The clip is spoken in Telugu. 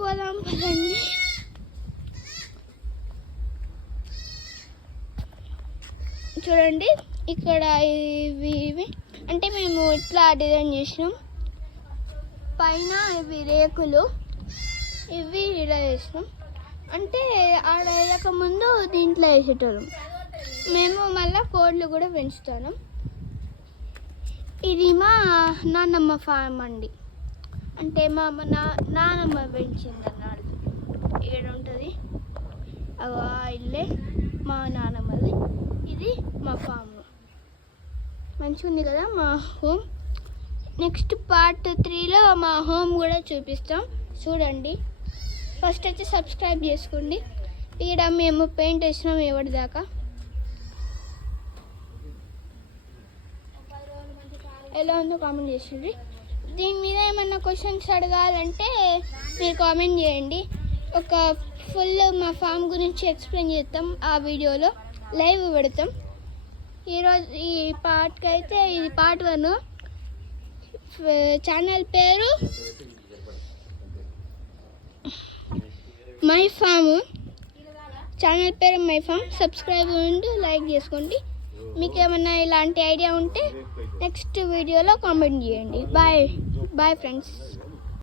పోదాం పదండి. చూడండి ఇక్కడ ఇవి అంటే మేము ఇట్లా డిజైన్ చేసినాం. పైన ఇవి రేకులు, ఇవి ఇలా వేసినాం. అంటే ఆడ వేయక ముందు దీంట్లో వేసేటోళ్ళం. మేము మళ్ళీ కోళ్ళు కూడా పెంచుతాను. ఇది మా నాన్నమ్మ ఫామ్ అండి. అంటే మా నాన్నమ్మ పెంచింది అన్నాడు. ఏడుంటుంది ఆ ఇల్లే మా నాన్నమ్మది. ఇది మా ఫామ్. మంచిగా ఉంది కదా మా హోమ్. నెక్స్ట్ పార్ట్ 3లో మా హోమ్ కూడా చూపిస్తాం, చూడండి. ఫస్ట్ అయితే సబ్స్క్రైబ్ చేసుకోండి. ఇక్కడ మేము పెయింట్ వేసినాం ఎవరి దాకా. ఎలా ఉందో కామెంట్ చేయండి. దీని మీద ఏమన్నా క్వశ్చన్స్ అడగాలంటే మీరు కామెంట్ చేయండి. ఒక ఫుల్ మా ఫామ్ గురించి ఎక్స్ప్లెయిన్ చేస్తాం, ఆ వీడియోలో లైవ్ పెడతాం. ఈరోజు ఈ పార్ట్కి అయితే ఇది పార్ట్ 1. ఛానల్ పేరు మై ఫామ్. ఛానల్ పేరు my farm. Subscribe and like చేసుకోండి. మీకు ఏమన్నా ఇలాంటి ఐడియా ఉంటే నెక్స్ట్ వీడియోలో కామెంట్ చేయండి. Bye friends.